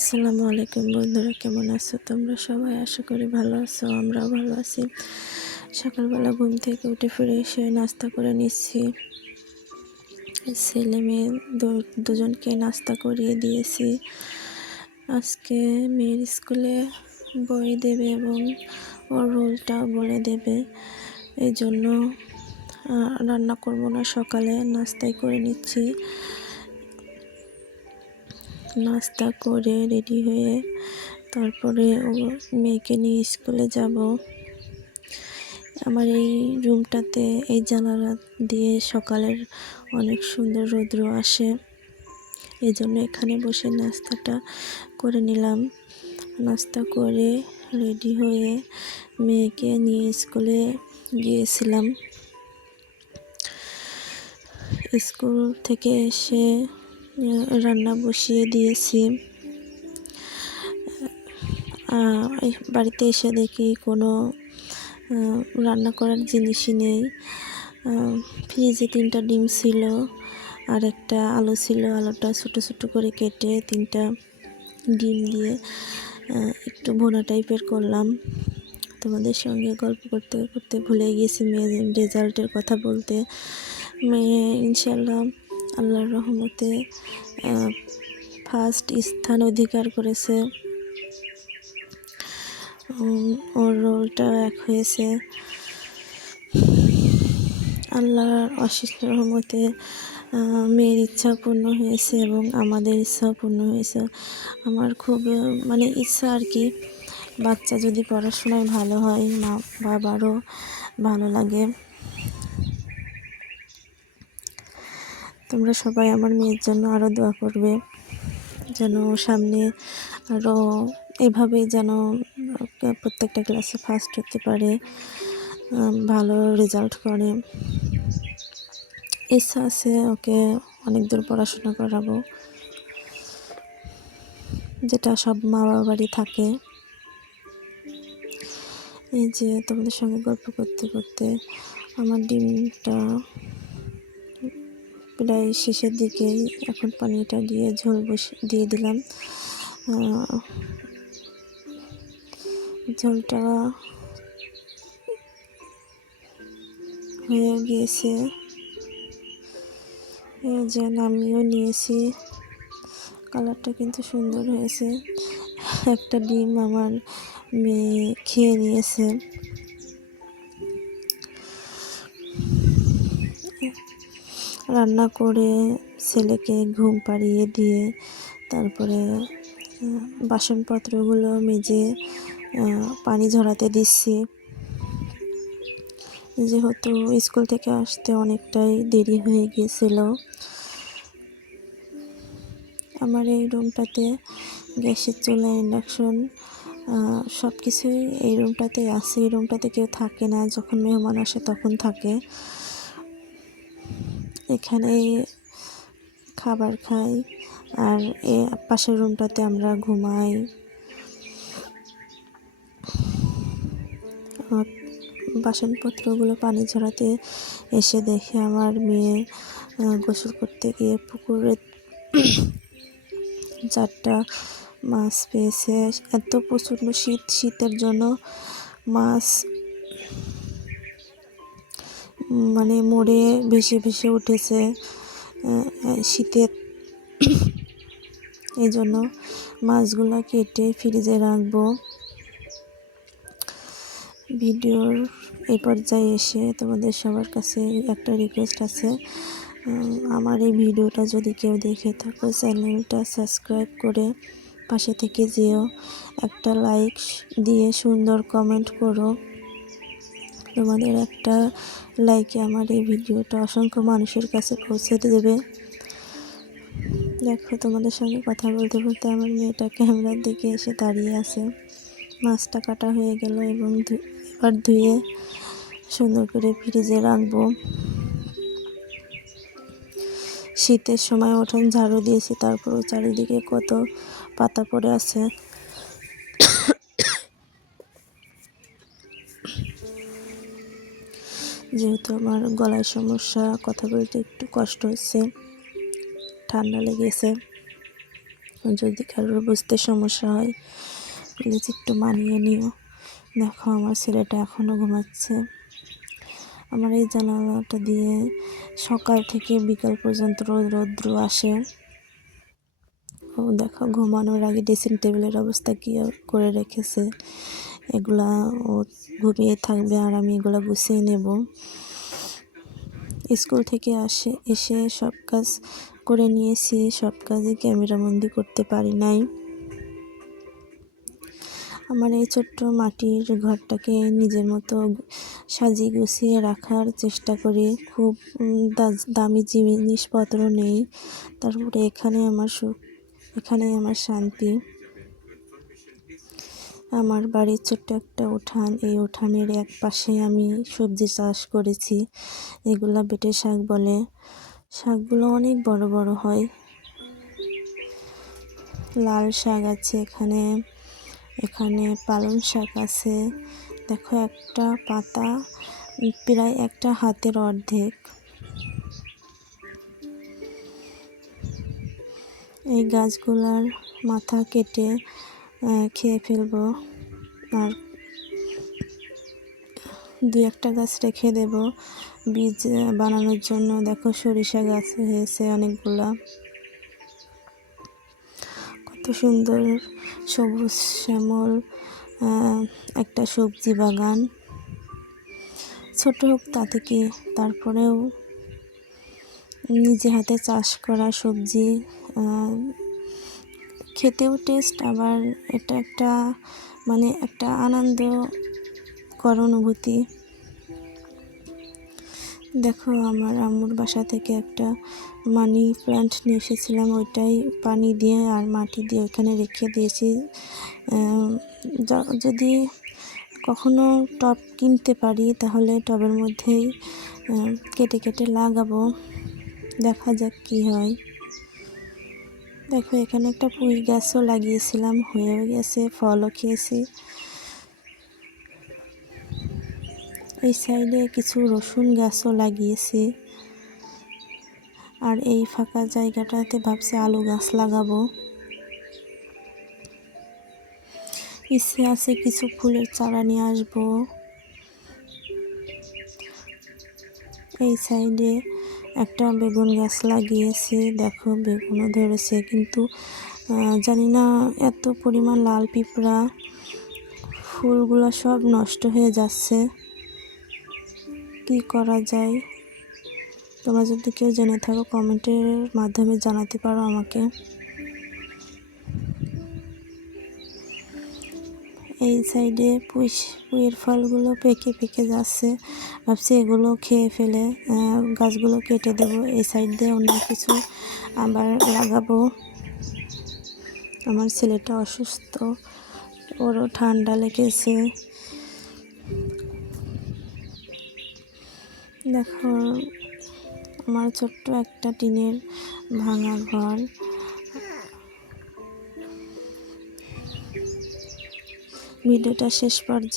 আসসালামু আলাইকুম বন্ধুরা, কেমন আছো তোমরা সবাই? আশা করি ভালো আছো, আমরাও ভালো আছি। সকালবেলা ঘুম থেকে উঠে ফ্রেশ হয়ে নাস্তা করে নিচ্ছি। ছেলে মেয়ে দুজনকে নাস্তা করিয়ে দিয়েছি। আজকে মেয়ের স্কুলে বই দেবে এবং ওর রোলটাও বলে দেবে, এই জন্য রান্না করবো না, সকালে নাস্তাই করে নিচ্ছি। নাস্তা করে রেডি হয়ে তারপরে ও মেয়েকে নিয়ে স্কুলে যাব। আমার এই রুমটাতে এই জানালা দিয়ে সকালের অনেক সুন্দর রৌদ্র আসে, এই জন্য এখানে বসে নাস্তাটা করে নিলাম। নাস্তা করে রেডি হয়ে মেয়েকে নিয়ে স্কুলে গিয়েছিলাম। স্কুল থেকে এসে রান্না বসিয়ে দিয়েছি। বাড়িতে এসে দেখি কোনো রান্না করার জিনিসই নেই। ফ্রিজে 3টা ডিম ছিল আর একটা আলু ছিল। আলুটা ছোটো ছোটো করে কেটে 3টা ডিম দিয়ে একটু ভুনা টাইপের করলাম। তোমাদের সঙ্গে গল্প করতে করতে ভুলে গেছি মেয়ের রেজাল্টের কথা বলতে। মেয়ে ইনশাল্লাহ আল্লাহর রহমতে ফার্স্ট স্থান অধিকার করেছে। ওর রোলটা এক হয়েছে। আল্লাহর অশেষ রহমতে মেয়ের ইচ্ছা পূর্ণ হয়েছে এবং আমাদের ইচ্ছাও পূর্ণ হয়েছে। আমার খুব ইচ্ছা আর কি, বাচ্চা যদি পড়াশোনায় ভালো হয় মা বাবারও ভালো লাগে। তোমরা সবাই আমার মেয়ের জন্য আরও দোয়া করবে, যেন সামনে আরও এভাবেই যেন প্রত্যেকটা ক্লাসে ফার্স্ট হতে পারে, ভালো রেজাল্ট করে। ইচ্ছা আছে ওকে অনেক দূর পড়াশোনা করাবো, যেটা সব মা বাবারই থাকে। এই যে তোমাদের সঙ্গে গল্প করতে করতে আমার ডিমটা প্রায় শেষের দিকেই, এখন পানিটা দিয়ে ঝোল দিয়ে দিলাম। ঝোলটা হয়ে গিয়েছে, এই যে নামিয়েও নিয়েছি। কালারটা কিন্তু সুন্দর হয়েছে। একটা ডিম আমার মেয়ে খেয়ে নিয়েছে। রান্না করে ছেলেকে ঘুম পাড়িয়ে দিয়ে তারপরে বাসনপত্রগুলো মেজে পানি ঝরাতে দিচ্ছি, যেহেতু স্কুল থেকে আসতে অনেকটাই দেরি হয়ে গিয়েছিল। আমার এই রুমটাতে গ্যাসের চুলা, ইন্ডাকশন সব কিছুই এই রুমটাতে আছে। এই রুমটাতে কেউ থাকে না, যখন মেহমান আসে তখন থাকে। এখানে খাবার খাই আর পাশের রুমটাতে আমরা ঘুমাই। বাসনপত্রগুলো পানি ঝরাতে এসে দেখে আমার মেয়ে গোসল করতে গিয়ে পুকুরে 4টা মাছ পেয়েছে। এত প্রচণ্ড শীতের জন্য মাছ মরে ভেসে ভেসে উঠেছে শীতের। এই জন্য মাছগুলো কেটে ফ্রিজে রাখবো। ভিডিওর এই পর্যায়ে এসে তোমাদের সবার কাছে একটা রিকোয়েস্ট আছে, আমার এই ভিডিওটা যদি কেউ দেখে থাকো চ্যানেলটা সাবস্ক্রাইব করে পাশে থেকে যেও, একটা লাইক দিয়ে সুন্দর কমেন্ট করো। তোমাদের একটা লাইকে আমার এই ভিডিওটা অসংখ্য মানুষের কাছে পৌঁছে দেবে। দেখো, তোমাদের সঙ্গে কথা বলতে বলতে আমার মেয়েটা ক্যামেরার দিকে এসে দাঁড়িয়ে আছে। মাছটা কাটা হয়ে গেল এবং এবার ধুয়ে সুন্দর করে ফ্রিজে রাখবো। শীতের সময় উঠোন ঝাড়ু দিয়েছি, তারপরও চারিদিকে কত পাতা পড়ে আছে। যেহেতু আমার গলায় সমস্যা, কথা বলতে একটু কষ্ট হচ্ছে, ঠান্ডা লেগেছে, যদি কারোর বুঝতে সমস্যা হয় প্লিজ একটু মানিয়ে নিও। দেখো আমার ছেলেটা এখনও ঘুমাচ্ছে। আমার এই জানালাটা দিয়ে সকাল থেকে বিকাল পর্যন্ত রৌদ্র আসে। ও দেখো ঘুমানোর আগে ড্রেসিং টেবিলের অবস্থা কী করে রেখেছে। এগুলা ও ঘুমিয়ে থাকবে আর আমি এগুলা গুছিয়ে নেব। স্কুল থেকে এসে সব কাজ করে নিয়েছি, সব কাজে ক্যামেরাবন্দি করতে পারি নাই। আমার এই ছোট্ট মাটির ঘরটাকে নিজের মতো সাজিয়ে গুছিয়ে রাখার চেষ্টা করি। খুব দামি জিনিসপত্র নেই, তারপরে এখানে আমার সুখ, এখানেই আমার শান্তি। আমার বাড়ির ছোট্ট একটা উঠান, এই উঠানের এক পাশে আমি সবজি চাষ করেছি। এগুলা বেটে শাক বলে। শাকগুলো অনেক বড় বড় হয়। লাল শাক আছে এখানে, এখানে পালং শাক আছে। দেখো একটা পাতা প্রায় একটা হাতের অর্ধেক। এই গাছগুলার মাথা কেটে খেয়ে ফেলবো আর দুই একটা গাছ রেখে দেব বীজ বানানোর জন্য। দেখো সরিষা গাছ হয়েছে অনেকগুলা, কত সুন্দর সবুজ শ্যামল একটা সবজি বাগান। ছোট হোক তাতে কি, তারপরেও নিজে হাতে চাষ করা সবজি খেতেও টেস্ট, আবার এটা একটা মানে একটা আনন্দকর অনুভূতি। দেখো আমার আম্মুর বাসা থেকে একটা মানি প্ল্যান্ট নিয়ে এসেছিলাম, ওইটাই পানি দিয়ে আর মাটি দিয়ে ওইখানে রেখে দিয়েছি। যদি কখনো টব কিনতে পারি তাহলে টবের মধ্যেই কেটে কেটে লাগাবো, দেখা যাক কি হয়। দেখো এখানে একটা পুঁই গাছও লাগিয়েছিলাম, হয়েও গেছে, ফলও খেয়েছি। এই সাইডে কিছু রসুন গাছও লাগিয়েছি, আর এই ফাঁকা জায়গাটাতে ভাবছি আলু গাছ লাগাবো। ইচ্ছে আছে কিছু ফুলের চারা নিয়ে আসবো। এই সাইডে একটা বেগুন গাছ লাগিয়েছি, দেখো বেগুনও ধরেছে, কিন্তু জানি না এত পরিমাণ লাল পিঁপড়া, ফুলগুলো সব নষ্ট হয়ে যাচ্ছে। কি করা যায়? তোমরা যদি কেউ জেনে থাকো কমেন্টের মাধ্যমে জানাতে পারো আমাকে। এই সাইডে পুঁইয়ের ফলগুলো পেকে যাচ্ছে, ভাবছি এগুলো খেয়ে ফেলে গাছগুলো কেটে দেব। এই সাইড দিয়ে অন্য কিছু আবার লাগাবো। আমার ছেলেটা অসুস্থ, ওরও ঠান্ডা লেগেছে। দেখো আমার ছোট্ট একটা টিনের ভাঙা ঘর। ভিডিওটা শেষ পর্যন্ত